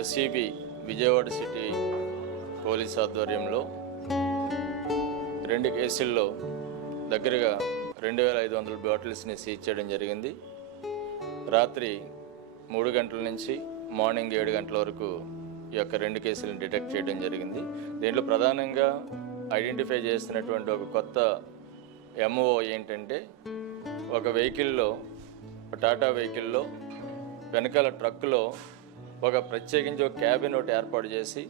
SCB Vijayawada city police ఆధ్వర్యంలో 2 కేసుల్లో దగ్గరగా 2500 బాటిల్స్ని సీజ్ చేయడం జరిగింది. రాత్రి 3 గంటల నుంచి మార్నింగ్ 7 గంటల వరకు ఈ యొక్క 2 కేసులను డిటెక్ట్ చేయడం జరిగింది. దీంట్లో ప్రధానంగా ఐడెంటిఫై చేసినటువంటి ఒక కొత్త ఎంఓ ఏంటంటే, ఒక వెహికల్లో, టాటా వెహికల్లో వెనకాల ట్రక్కులో ఒక ప్రత్యేకించి ఒక క్యాబిన్ ఒకటి ఏర్పాటు చేసి,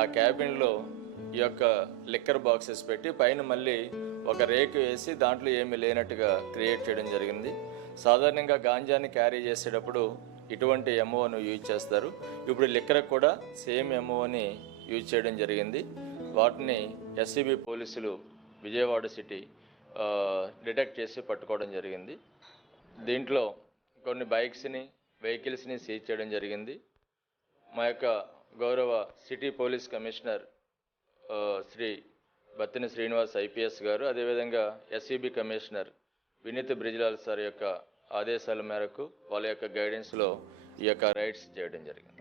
ఆ క్యాబిన్లో ఈ యొక్క లిక్కర్ బాక్సెస్ పెట్టి పైన మళ్ళీ ఒక రేకు వేసి దాంట్లో ఏమీ లేనట్టుగా క్రియేట్ చేయడం జరిగింది. సాధారణంగా గాంజాని క్యారీ చేసేటప్పుడు ఇటువంటి ఎంఓను యూజ్ చేస్తారు. ఇప్పుడు లిక్కర్ కూడా సేమ్ ఎంఓని యూజ్ చేయడం జరిగింది. వాటిని ఎస్సీబీ పోలీసులు విజయవాడ సిటీ డిటెక్ట్ చేసి పట్టుకోవడం జరిగింది. దీంట్లో కొన్ని బైక్స్ని, వెహికల్స్ని సీజ్ చేయడం జరిగింది. మా యొక్క గౌరవ city police commissioner Shri Battini Srinivas IPS గారు, అదేవిధంగా SCB commissioner Vineet Brijlal sir యొక్క ఆదేశాల మేరకు వాళ్ళ యొక్క గైడెన్స్లో ఈ యొక్క రైడ్స్ చేయడం జరిగింది.